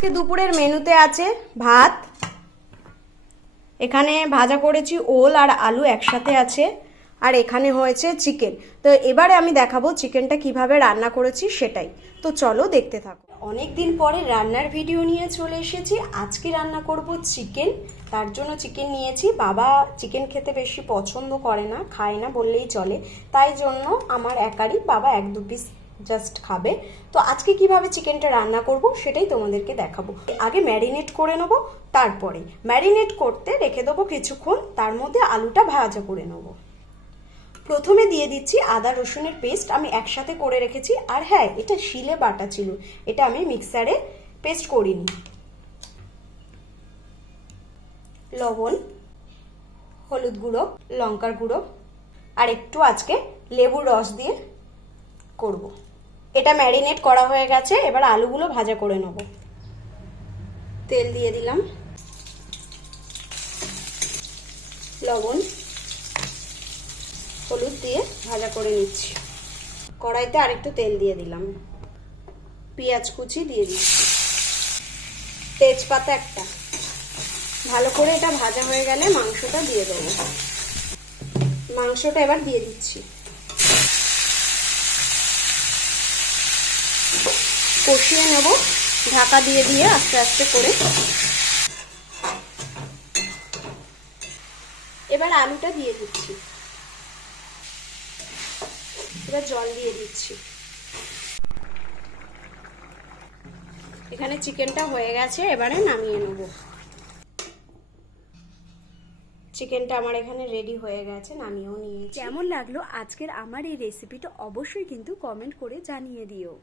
আজকে দুপুরের মেনুতে আছে ভাত, এখানে ভাজা করেছি ওল আর আলু একসাথে আছে, আর এখানে হয়েছে চিকেন। তো এবারে আমি দেখাবো চিকেনটা কিভাবে রান্না করেছি সেটাই। তো চলো দেখতে থাকো। অনেক দিন পরে রান্নার ভিডিও নিয়ে চলে এসেছি। আজকে রান্না করব চিকেন। তার জন্য চিকেন নিয়েছি। বাবা চিকেন খেতে বেশি পছন্দ করে না, খায় না বললেই চলে, তাই জন্য আমার একারই, বাবা 1-2 পিস জাস্ট খাবে। তো আজকে কিভাবে চিকেনটা রান্না করব সেটাই তোমাদেরকে দেখাবো। আগে ম্যারিনেট করে নেব, তারপরে ম্যারিনেট করতে রেখে দেবো কিছুক্ষণ, তার মধ্যে আলুটা ভাজা করে নেব। প্রথমে দিয়ে দিচ্ছি আদা রসুনের পেস্ট, আমি একসাথে করে রেখেছি। আর হ্যাঁ, এটা শিলে বাটা ছিল, এটা আমি মিক্সারে পেস্ট করিনি। লবণ, হলুদ গুঁড়ো, লঙ্কার গুঁড়ো, আর একটু আজকে লেবুর রস দিয়ে করব। এটা ম্যারিনেট করা হয়ে গেছে, এবার আলুগুলো ভাজা করে নেব। তেল দিয়ে দিলাম, লবণ, হলুদ দিয়ে ভাজা করে নিচ্ছি। কড়াইতে আরেকটু তেল দিয়ে দিলাম, পেঁয়াজ কুচি দিয়ে দিচ্ছি, তেজপাতা একটা। ভালো করে এটা ভাজা হয়ে গেলে মাংসটা দিয়ে দেবো। মাংসটা এবার দিয়ে দিচ্ছি, কষিয়ে নেব ঢাকা দিয়ে দিয়ে আস্তে আস্তে করে। এবার আলুটা দিয়ে দিচ্ছি, এবার জল দিয়ে দিচ্ছি। এখানে চিকেনটা হয়ে গেছে, এবারে নামিয়ে নেব। চিকেনটা আমার এখানে রেডি হয়ে গেছে, নামিয়েও নিয়েছি। কেমন লাগলো আজকের আমার এই রেসিপিটা অবশ্যই কিন্তু কমেন্ট করে জানিয়ে দিও।